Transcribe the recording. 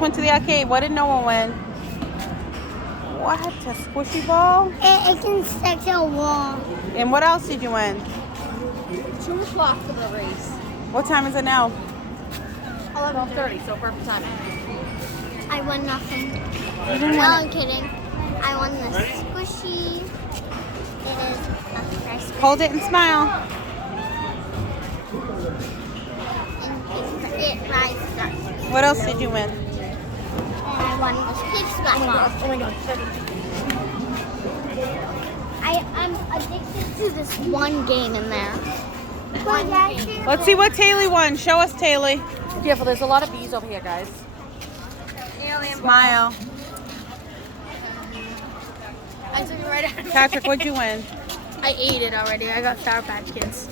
Went to the arcade. What did Noah win? What? A squishy ball? It can stick to a wall. And what else did you win? 2 o'clock for the race. What time is it now? 12:30, so perfect timing. I won nothing. You didn't No, win I'm kidding. I won the squishy. It is a fresh. Hold it and smile. It rises up. What else did you win? And I won the Big Splash Ball. Oh my god. I'm addicted to this one game in there. One game. Let's see what Taylor won. Show us, Taylor. Be careful, there's a lot of bees over here, guys. Smile. I took it right out. Patrick, what'd you win? I ate it already. I got Sour Patch Kids.